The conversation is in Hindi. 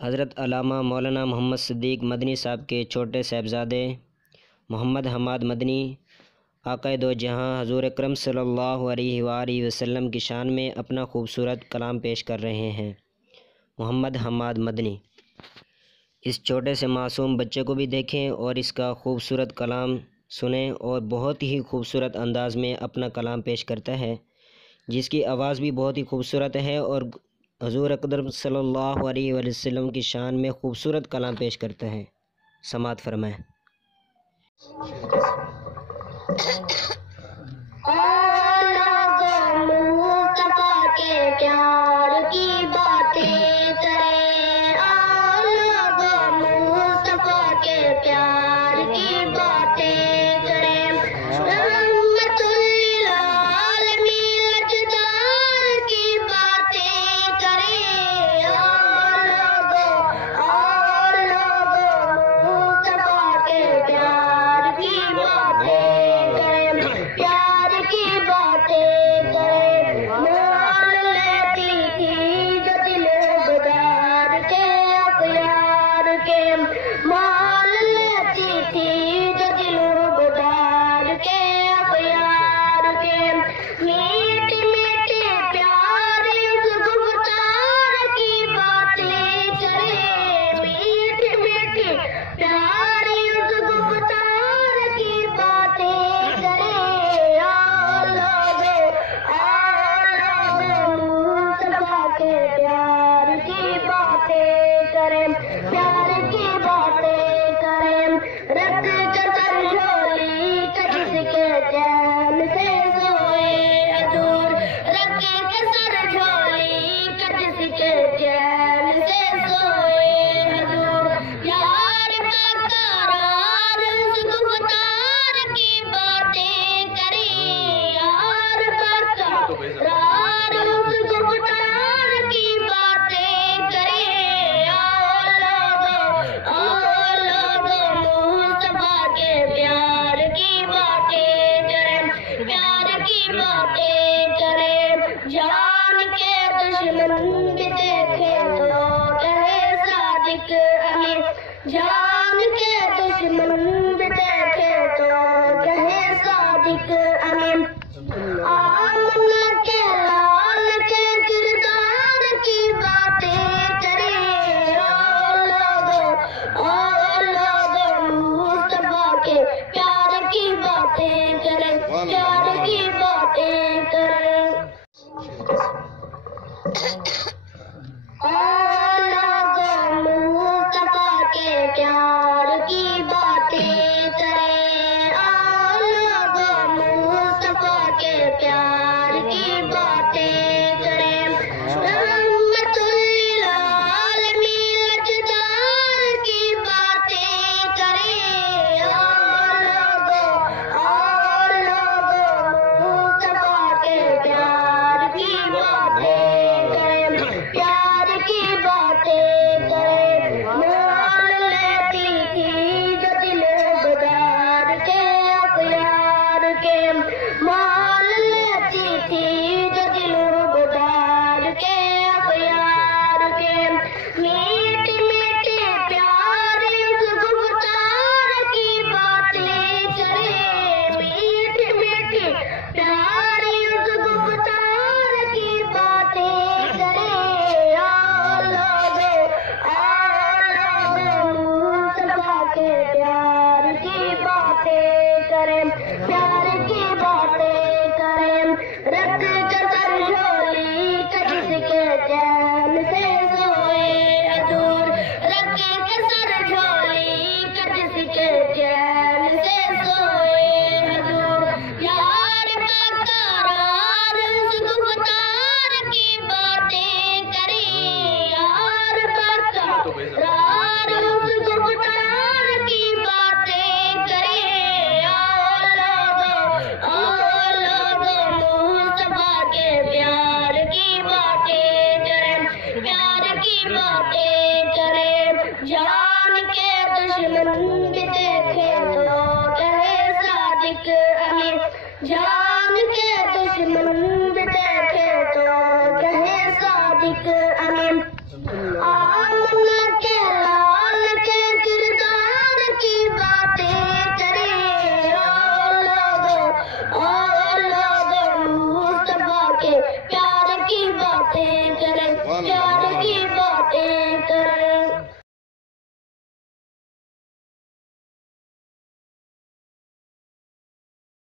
हज़रत अल्लामा मौलाना मोहम्मद सिद्दीक़ मदनी साहब के छोटे साहबजादे मोहम्मद हम्माद मदनी आक़ाए दो जहां हज़ूर अकरम सल्लल्लाहु अलैहि वसल्लम की शान में अपना खूबसूरत कलाम पेश कर रहे हैं। मोहम्मद हम्माद मदनी इस छोटे से मासूम बच्चे को भी देखें और इसका खूबसूरत कलाम सुनें और बहुत ही खूबसूरत अंदाज में अपना कलाम पेश करता है, जिसकी आवाज़ भी बहुत ही खूबसूरत है और हज़ूर अकरम सल्लल्लाहु अलैहि वसल्लम की शान में खूबसूरत कलाम पेश करता है। समात फरमाएं। जान के दुश्मन देखे तो कहे सादिक अमीन। आमना के लाल के किरदार की बातें करे मुस्तफा के प्यार की बातें करे, प्यार की बातें करे। प्यार की बातें करें, लोग मुस्तफा के प्यार की बातें करें। रहमतुल्लिल आलमीन लजदार की बातें करें, और लोग मुस्तफा के प्यार की बातें करें, प्यार की बातें करें। माल लेती थी जो दिलों बुधार के प्यार के, मीठे मीठे प्यार उस गुफ्तार की बातें करे, मीठे मीठे प्यार उस गुफ्तार की बातें करे। मुस्तफा के प्यार की बातें करें, प्यार की बातें करें। रख कर झोली किसके चैन से सोए अजूर, रख कर झोली किसके चैन से सोए अजूर। यार बकरार उस गुफ्तार की बातें करें, यार बकरार उस गुफ्तार की बातें करें। मुस्तफा के प्यार की बातें करें, प्यार की बातें करें। जान के दुश्मन भी देखे तो कहे सादिक अमीन।